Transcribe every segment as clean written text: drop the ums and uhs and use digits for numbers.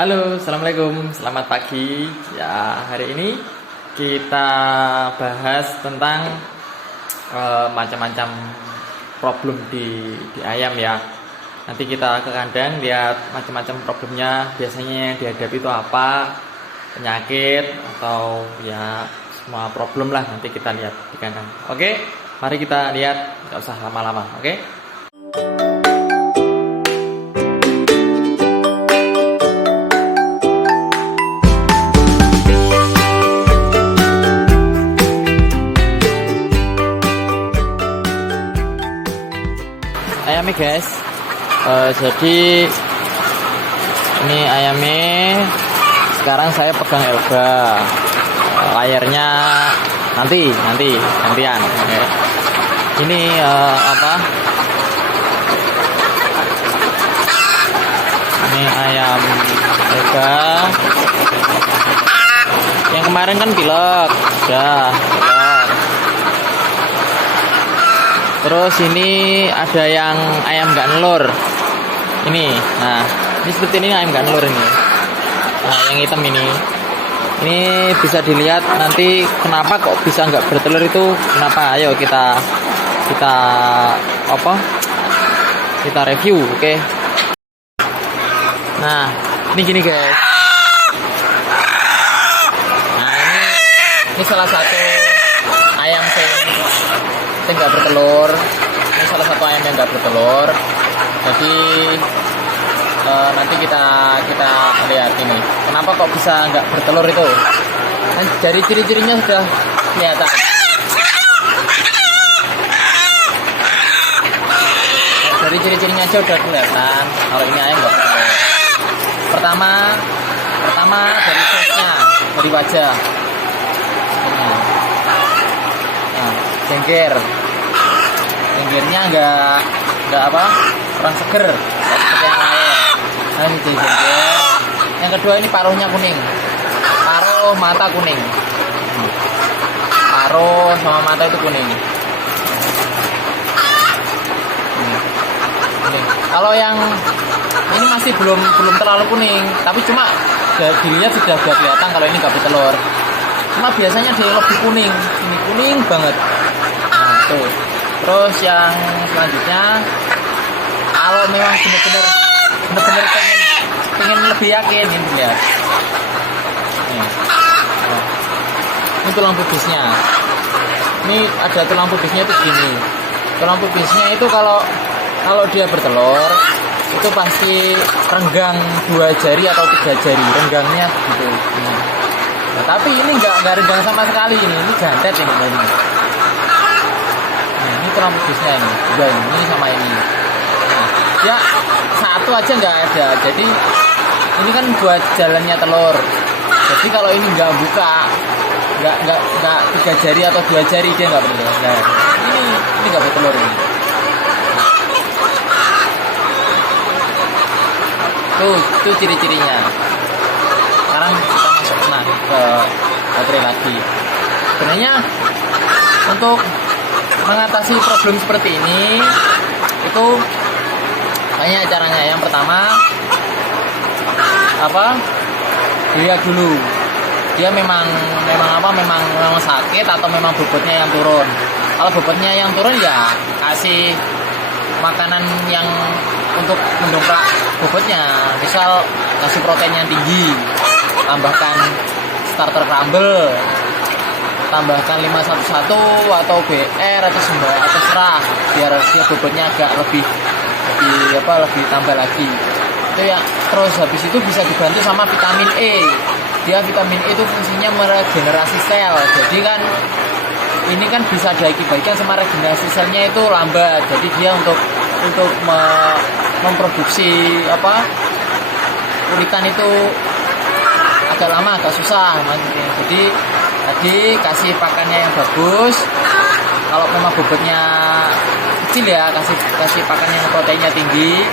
Halo, assalamualaikum, selamat pagi. Ya, hari ini kita bahas tentang macam-macam problem di ayam ya. Nanti kita ke kandang lihat macam-macam problemnya. Biasanya yang dihadapi itu apa, penyakit atau ya semua problem lah. Nanti kita lihat di kandang. Oke, mari kita lihat. Nggak usah lama-lama. Oke. Ayamnya guys, jadi ini ayamnya sekarang saya pegang Elba, layarnya nanti gantian. Oke. Ini ini ayam Elba yang kemarin kan pilek, sudah pilek. Terus ini ada yang ayam nggak nelur. Ini, nah ini seperti ini ayam nggak nelur ini. Nah yang hitam ini bisa dilihat nanti kenapa kok bisa nggak bertelur itu kenapa? Ayo kita review, oke? Nah ini gini guys. Nah ini salah satu ayam nggak bertelur. Ini salah satu ayam yang nggak bertelur. Jadi nanti kita lihat ini kenapa kok bisa nggak bertelur itu. Kan dari ciri-cirinya sudah kelihatan. Dari ciri-cirinya aja udah kelihatan kalau ini ayam nggak bertelur. Pertama dari face-nya, dari wajah. Jenggernya nggak kurang seger seperti yang lain. Nah ini jengger. Yang kedua ini paruhnya kuning, paruh mata kuning, paruh sama mata itu kuning. Kalau yang ini masih belum terlalu kuning, tapi cuma dilihat sudah kelihatan kalau ini nggak bertelur. Cuma biasanya dia lebih kuning, ini kuning banget. Nah tuh. Terus yang selanjutnya, kalau memang benar-benar pengen lebih yakin, ini lihat. Ini tulang pubisnya. Ini ada tulang pubisnya itu gini. Tulang pubisnya itu kalau dia bertelur itu pasti renggang 2 jari atau 3 jari, renggangnya gitu. Nah, tapi ini nggak renggang sama sekali ini jantet ini. Ini tulang pubisnya ini sama ini. Nah, ya satu aja nggak ada. Jadi ini kan buat jalannya telur. Jadi kalau ini nggak buka, nggak 3 jari atau 2 jari dia nggak bertelur. Nah, ini nggak bertelur ini. Tuh ciri-cirinya. Sekarang kita masuk ke baterai lagi. Sebenarnya untuk mengatasi problem seperti ini itu banyak caranya. Yang pertama dilihat dulu dia memang sakit atau memang bobotnya yang turun. Kalau bobotnya yang turun ya kasih makanan yang untuk mendongkrak bobotnya, misal kasih protein yang tinggi, tambahkan starter crumble, tambahkan 511 atau BR atau serah biar dia bobotnya agak lebih tambah lagi. Itu ya. Terus habis itu bisa dibantu sama vitamin E. Dia vitamin E itu fungsinya meregenerasi sel. Jadi kan ini kan bisa diakibatkan sama regenerasi selnya itu lambat. Jadi dia untuk memproduksi uritan itu agak lama, agak susah. Jadi tadi kasih pakannya yang bagus. Kalau memang bobotnya kecil ya kasih pakan yang proteinnya tinggi.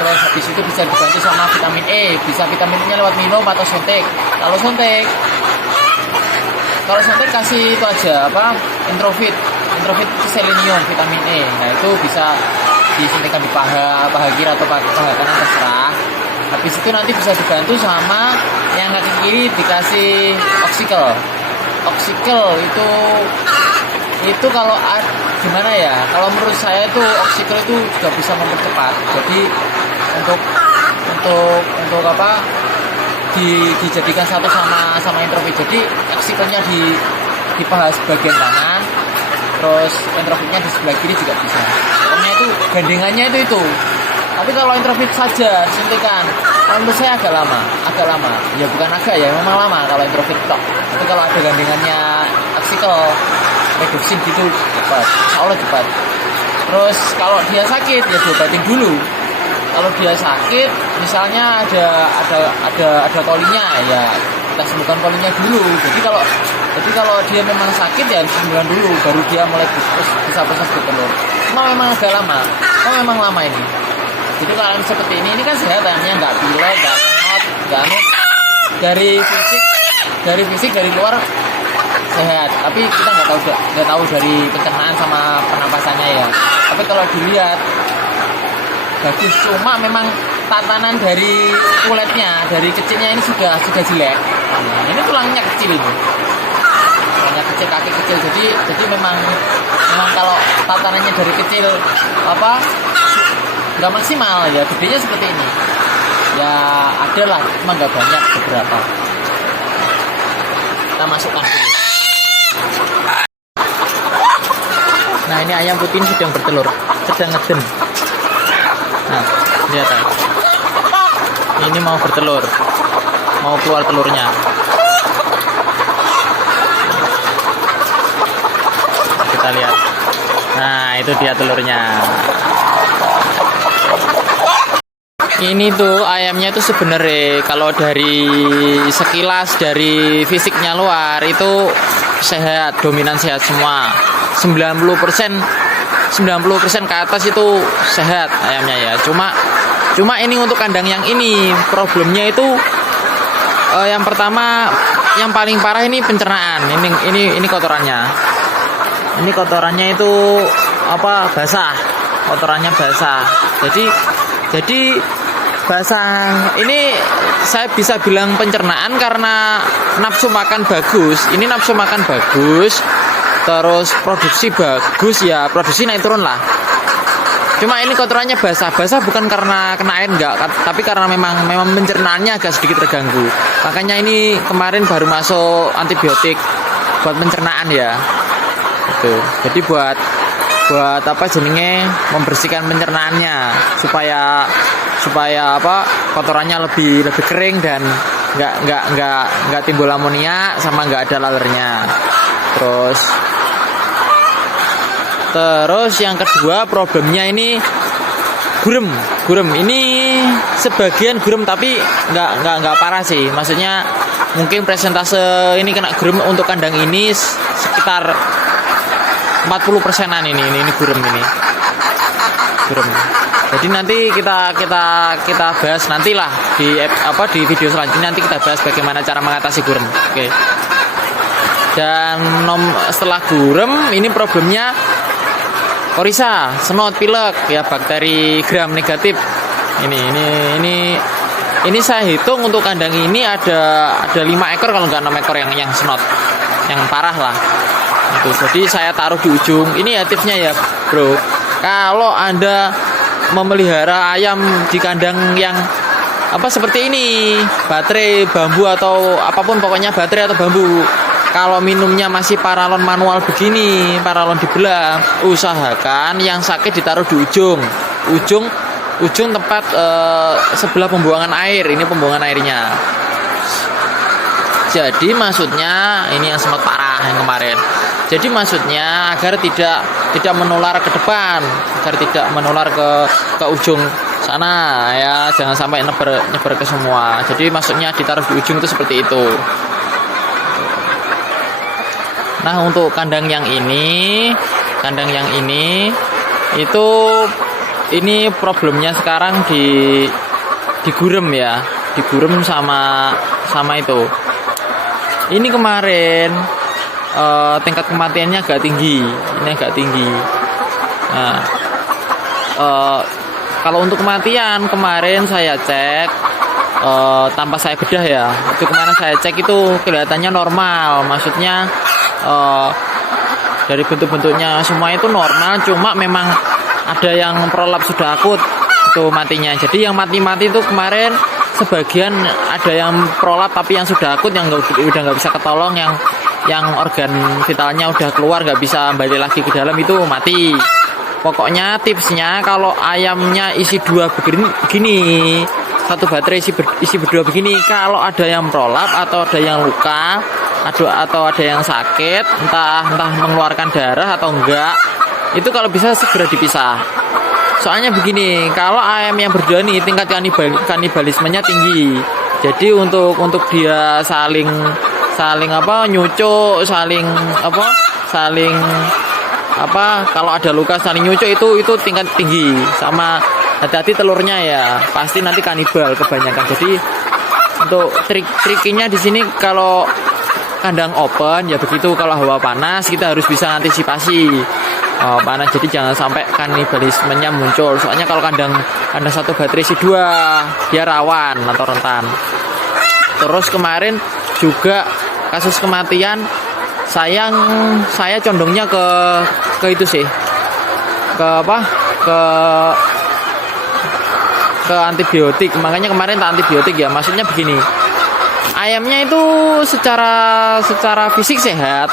Terus habis itu bisa dibantu sama vitamin E. Bisa vitamin E-nya lewat minum atau suntik. Kalau suntik kasih itu aja Introvit selenium vitamin E. Nah itu bisa disuntikkan di paha kiri atau paha kanan terserah. Habis itu nanti bisa dibantu sama yang kaki kiri dikasih oksikel. Oksikel itu kalau gimana ya? Kalau menurut saya itu oksikel itu juga bisa mempercepat. Jadi untuk apa? Dijadikan satu sama introvert. Jadi oksikelnya di paha bagian kanan, terus introvertnya di sebelah kiri juga bisa. Pokoknya itu gandengannya itu. Tapi kalau introvert saja disuntikan, menurut saya agak lama. Ya bukan agak ya, memang lama kalau introvert tok. Tapi kalau ada gandengannya oksikel, reduksi gitu cepat, insya Allah cepat. Terus kalau dia sakit ya diobatin dulu. Kalau dia sakit, misalnya ada kolinya, ya kita sembuhkan kolinya dulu. Jadi kalau dia memang sakit ya disembuhkan dulu, baru dia mulai bisa proses bertelur. Cuma memang agak lama, memang lama ini. Jadi kalau seperti ini kan sehat ayamnya, nggak pilek, nggak semot, nggak dari fisik dari luar sehat. Tapi kita nggak tahu dari pencernaan sama pernapasannya ya. Tapi kalau dilihat bagus, cuma memang tatanan dari kulitnya dari kecilnya ini sudah jelek. Nah, ini tulangnya kecil ini. Tulangnya kecil, kaki kecil. Jadi memang kalau tatanannya dari kecil nggak maksimal ya, gedenya seperti ini. Ya ada lah, cuma nggak banyak, beberapa. Kita masukkan dulu. Nah, ini ayam putih sedang bertelur, sedang ngeden. Nah, lihat ya. Ini mau bertelur, mau keluar telurnya. Kita lihat. Nah, itu dia telurnya. Ini tuh ayamnya itu sebenarnya kalau dari sekilas dari fisiknya luar itu sehat, dominan sehat semua. 90% ke atas itu sehat ayamnya ya. Cuma ini untuk kandang yang ini problemnya itu yang pertama, yang paling parah ini pencernaan. Ini kotorannya. Ini kotorannya itu basah. Kotorannya basah. Jadi basah. Ini saya bisa bilang pencernaan karena nafsu makan bagus. Ini nafsu makan bagus. Terus produksi bagus ya, produksi naik turun lah. Cuma ini kotorannya basah bukan karena kena air enggak, tapi karena memang pencernaannya agak sedikit terganggu. Makanya ini kemarin baru masuk antibiotik buat pencernaan ya. Gitu. Jadi buat membersihkan pencernaannya supaya kotorannya lebih kering dan enggak timbul amonia sama enggak ada lalernya. Terus yang kedua problemnya ini gurem. Ini sebagian gurem tapi nggak parah sih. Maksudnya mungkin persentase ini kena gurem untuk kandang ini sekitar 40%-an ini gurem ini. Gurem. Jadi nanti kita bahas nantilah di video selanjutnya, nanti kita bahas bagaimana cara mengatasi gurem. Oke. Dan setelah gurem ini problemnya korisa, senot, pilek ya, bakteri gram negatif. Ini saya hitung untuk kandang ini ada 5 ekor kalau nggak 6 ekor yang senot, yang parah lah. Itu. Jadi saya taruh di ujung. Ini ya tipsnya ya, bro. Kalau Anda memelihara ayam di kandang yang seperti ini, baterai, bambu atau apapun, pokoknya baterai atau bambu. Kalau minumnya masih paralon manual begini, paralon dibelah, usahakan yang sakit ditaruh di ujung tempat sebelah pembuangan air. Ini pembuangan airnya. Jadi maksudnya ini yang sempat parah yang kemarin. Jadi maksudnya agar tidak menular ke depan, agar tidak menular ke ujung sana ya, jangan sampai nyebar ke semua. Jadi maksudnya ditaruh di ujung itu seperti itu. Nah, untuk kandang yang ini itu ini problemnya sekarang di gurem ya, di gurem sama itu. Ini kemarin tingkat kematiannya agak tinggi, Nah, kalau untuk kematian kemarin saya cek tanpa saya bedah ya. Itu kemarin saya cek itu kelihatannya normal, maksudnya dari bentuk-bentuknya semua itu normal, cuma memang ada yang prolap sudah akut itu matinya. Jadi yang mati-mati itu kemarin sebagian ada yang prolap tapi yang sudah akut, yang udah nggak bisa ketolong, yang organ vitalnya udah keluar nggak bisa balik lagi ke dalam, itu mati. Pokoknya tipsnya kalau ayamnya isi 2 begini, satu baterai isi berdua begini, kalau ada yang prolap atau ada yang luka atau ada yang sakit, entah mengeluarkan darah atau enggak, itu kalau bisa segera dipisah. Soalnya begini, kalau ayam yang berdua nih tingkat kanibalismenya tinggi. Jadi untuk dia saling nyucuk, kalau ada luka saling nyucuk itu tingkat tinggi. Sama hati-hati telurnya ya, pasti nanti kanibal kebanyakan. Jadi untuk triknya di sini kalau kandang open ya begitu, kalau hawa panas kita harus bisa antisipasi panas, jadi jangan sampai kanibalismenya muncul. Soalnya kalau kandang satu baterai isi 2 dia rawan atau rentan. Terus kemarin juga kasus kematian saya condongnya ke itu sih, ke antibiotik. Makanya kemarin tak antibiotik ya. Maksudnya begini, ayamnya itu secara fisik sehat,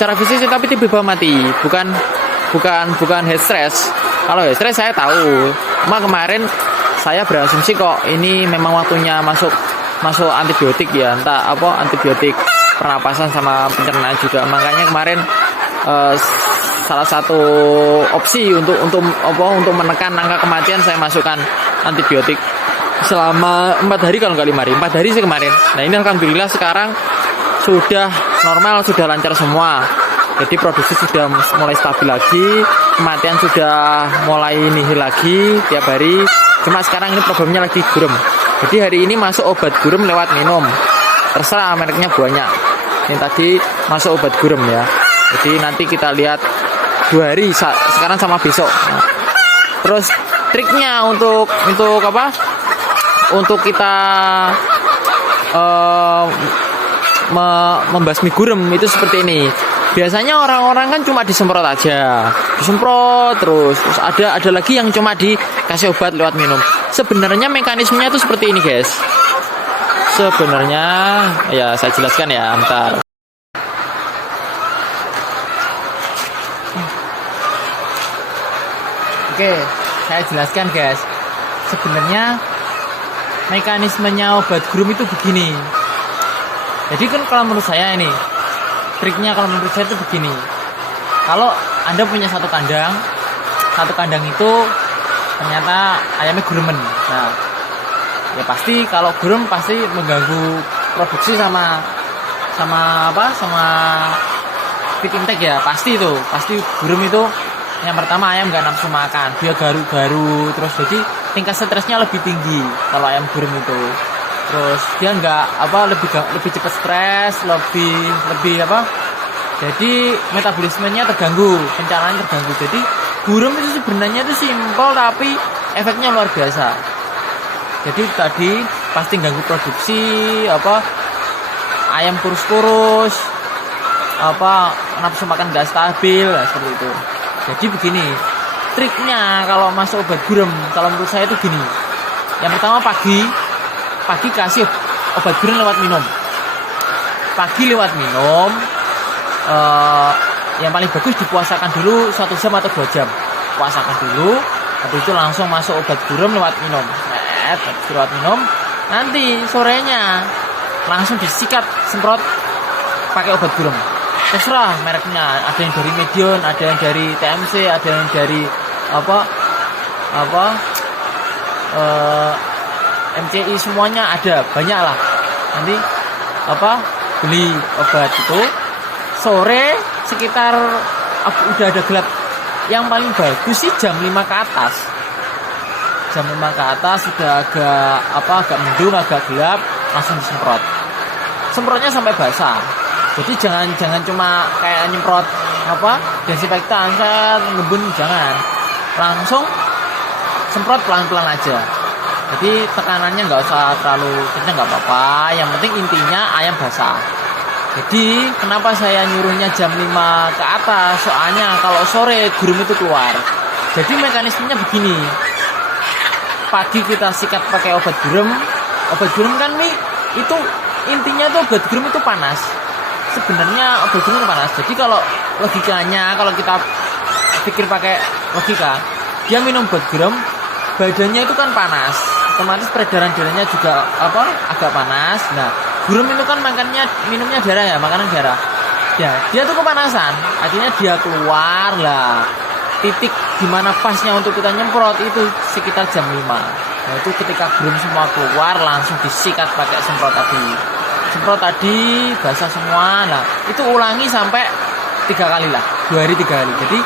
tapi tiba-tiba mati, bukan head stress. Kalau head stress saya tahu, cuma kemarin saya berasumsi kok ini memang waktunya masuk antibiotik ya, entah antibiotik pernapasan sama pencernaan juga. Makanya kemarin salah satu opsi untuk menekan angka kematian, saya masukkan antibiotik selama 4 hari, kalau nggak 5 hari, 4 hari sih kemarin. Nah ini alhamdulillah sekarang sudah normal, sudah lancar semua. Jadi produksi sudah mulai stabil lagi, kematian sudah mulai nihil lagi tiap hari. Cuma sekarang ini problemnya lagi gurem. Jadi hari ini masuk obat gurem lewat minum. Terserah mereknya banyak. Ini tadi masuk obat gurem ya. Jadi nanti kita lihat 2 hari sekarang sama besok. Nah, terus triknya untuk kita membasmi gurem itu seperti ini. Biasanya orang-orang kan cuma disemprot aja, terus ada lagi yang cuma dikasih obat lewat minum. Sebenarnya mekanismenya itu seperti ini guys. Sebenarnya ya saya jelaskan ya, bentar. Oke, saya jelaskan guys. Sebenarnya mekanismenya obat gurem itu begini. Jadi kan kalau menurut saya ini, triknya kalau menurut saya itu begini. Kalau Anda punya satu kandang itu ternyata ayamnya guremen. Nah, ya pasti kalau gurem pasti mengganggu produksi sama feed intake ya, pasti gurem itu yang pertama ayam nggak nafsu makan, dia garu-garu terus, jadi tingkat stresnya lebih tinggi kalau ayam gurem itu. Terus dia lebih cepat stres, jadi metabolismenya terganggu, pencernaannya terganggu. Jadi gurem itu sebenarnya itu simpel tapi efeknya luar biasa. Jadi tadi pasti ganggu produksi, ayam kurus-kurus, nafsu makan nggak stabil, seperti itu. Jadi begini, triknya kalau masuk obat gurem, kalau menurut saya itu gini. Yang pertama pagi kasih obat gurem lewat minum. Yang paling bagus dipuasakan dulu 1 jam atau 2 jam. Puasakan dulu, habis itu langsung masuk obat gurem lewat minum. Nanti sorenya langsung disikat semprot pakai obat gurem. Terserah mereknya, ada yang dari Medion, ada yang dari TMC, ada yang dari MCI, semuanya ada, banyak lah. Nanti beli obat itu sore sekitar udah ada gelap. Yang paling bagus sih jam 5 ke atas. Jam 5 ke atas sudah agak mendung, agak gelap, langsung disemprot. Semprotnya sampai basah. Jadi jangan cuma kayak nyemprot desinfektan, ngebun, jangan. Langsung semprot pelan-pelan aja. Jadi tekanannya nggak usah terlalu kencang, nggak apa-apa. Yang penting intinya ayam basah. Jadi kenapa saya nyuruhnya jam 5 ke atas? Soalnya kalau sore gurum itu keluar. Jadi mekanismenya begini. Pagi kita sikat pakai obat gurum. Obat gurum kan nih itu intinya tuh obat gurum itu panas. Sebenarnya obat gurum itu panas. Jadi kalau logikanya, kalau kita pikir pakai logika, dia minum obat gurum, badannya itu kan panas. Otomatis peredaran darahnya juga agak panas. Nah, gurum itu kan makannya minumnya darah ya, makanan darah. Ya, dia tuh kepanasan. Akhirnya dia keluar lah. Titik dimana pasnya untuk kita nyemprot itu sekitar jam 5. Nah, itu ketika gurum semua keluar langsung disikat pakai semprot tadi. Semprot tadi basah semua. Nah, itu ulangi sampai 3 kali lah. 2 hari 3 kali. Jadi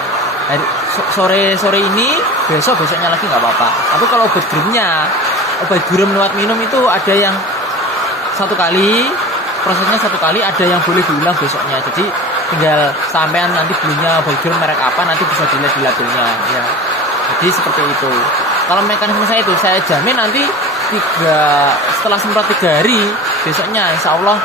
sore ini besoknya lagi nggak apa-apa. Tapi kalau obat gurum lewat minum itu ada yang 1 kali, prosesnya 1 kali, ada yang boleh diulang besoknya. Jadi tinggal sampean nanti belinya obat gurum merek apa, nanti bisa dilihat di labelnya ya. Jadi seperti itu. Kalau mekanisme saya itu, saya jamin nanti setelah semprot 3 hari, besoknya insya Allah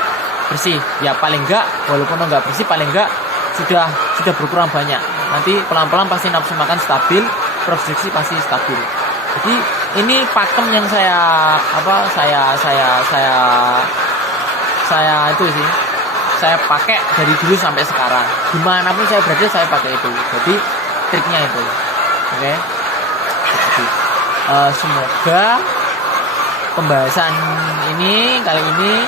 bersih. Ya paling enggak, walaupun enggak bersih, paling enggak sudah berkurang banyak. Nanti pelan-pelan pasti nafsu makan stabil, produksi pasti stabil. Jadi ini pakem yang saya itu sih, saya pakai dari dulu sampai sekarang. Dimanapun saya berada saya pakai itu. Jadi triknya itu, oke. Jadi, semoga pembahasan ini kali ini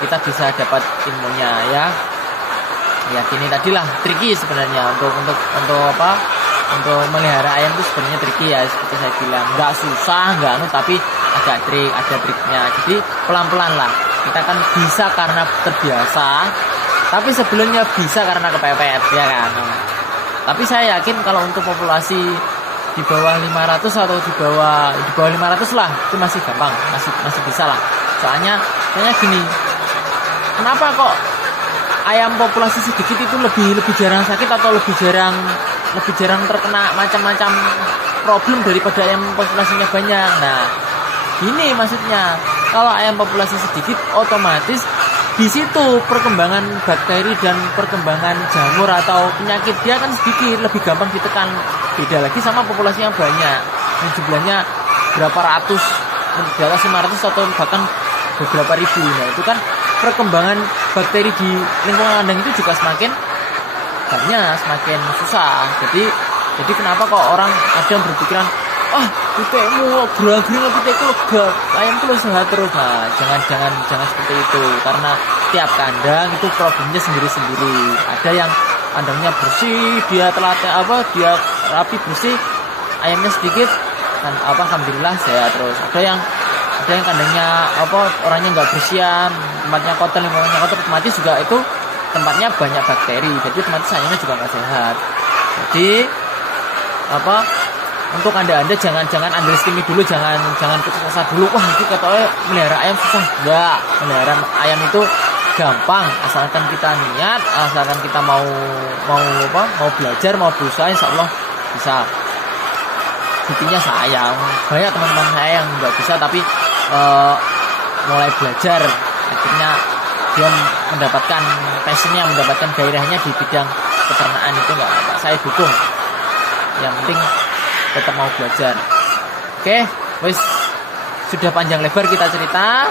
kita bisa dapat ilmunya ya. Ya gini tadilah tricky sebenarnya untuk melihara ayam itu sebenarnya tricky ya, seperti saya bilang, nggak susah tapi ada triknya. Jadi pelan-pelan lah, kita kan bisa karena terbiasa, tapi sebelumnya bisa karena kepepet ya kan. Tapi saya yakin kalau untuk populasi di bawah 500 atau di bawah 500 lah itu masih gampang, masih bisa lah. Soalnya gini, kenapa kok ayam populasi sedikit itu lebih jarang sakit atau lebih jarang terkena macam-macam problem daripada ayam populasinya banyak. Nah, ini maksudnya kalau ayam populasi sedikit otomatis di situ perkembangan bakteri dan perkembangan jamur atau penyakit dia kan sedikit, lebih gampang ditekan. Beda lagi sama populasi yang banyak, yang jumlahnya berapa ratus, di atas 500 atau bahkan beberapa ribu. Nah, itu kan perkembangan bakteri di lingkungan kandang itu juga semakin banyak, semakin susah. Jadi kenapa kok orang ada yang berpikiran, pitekmu gerang-gerang, pitekku lega, ayam itu sehat terus. Nah, jangan seperti itu, karena tiap kandang itu problemnya sendiri-sendiri. Ada yang kandangnya bersih, dia dia rapi bersih, ayamnya sedikit kan alhamdulillah sehat terus. Ada yang kandangnya orangnya nggak bersihan, tempatnya kotor, lingkungannya kotor, otomatis juga itu tempatnya banyak bakteri, jadi otomatis ayamnya juga nggak sehat. Jadi untuk anda jangan underestimate dulu, jangan putus asa dulu. Wah, itu katanya melihara ayam susah. Enggak, melihara ayam itu gampang, asalkan kita niat, asalkan kita mau belajar, mau berusaha, insya Allah bisa. Buktinya saya, banyak teman-teman saya yang nggak bisa tapi mulai belajar, akhirnya dia mendapatkan passionnya, mendapatkan gairahnya di bidang peternakan. Itu nggak apa, saya dukung. Yang penting tetap mau belajar. Oke, wis sudah panjang lebar kita cerita.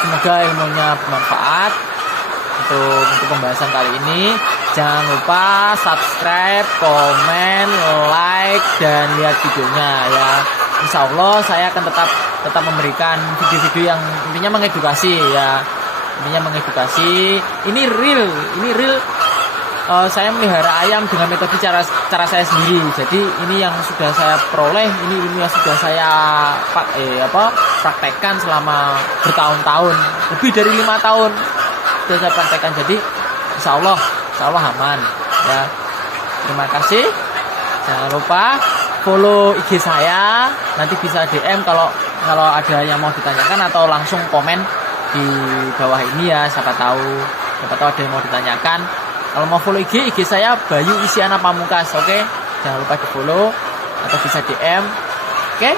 Semoga ilmunya bermanfaat untuk pembahasan kali ini. Jangan lupa subscribe, komen, like, dan lihat videonya ya. Insya Allah saya akan tetap memberikan video-video yang intinya mengedukasi ya. Intinya mengedukasi. Ini real. Saya melihara ayam dengan metode cara saya sendiri. Jadi ini yang sudah saya peroleh, ini ilmu yang sudah saya praktekkan selama bertahun-tahun, lebih dari 5 tahun sudah saya praktekkan. Jadi insya Allah aman ya. Terima kasih. Jangan lupa follow IG saya, nanti bisa DM kalau ada yang mau ditanyakan atau langsung komen di bawah ini ya. Siapa tahu ada yang mau ditanyakan. Kalau mau follow IG saya Bayu Isyana Pamungkas, oke? Jangan lupa di follow atau bisa DM, oke?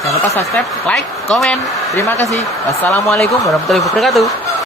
Jangan lupa subscribe, like, komen. Terima kasih. Wassalamualaikum warahmatullahi wabarakatuh.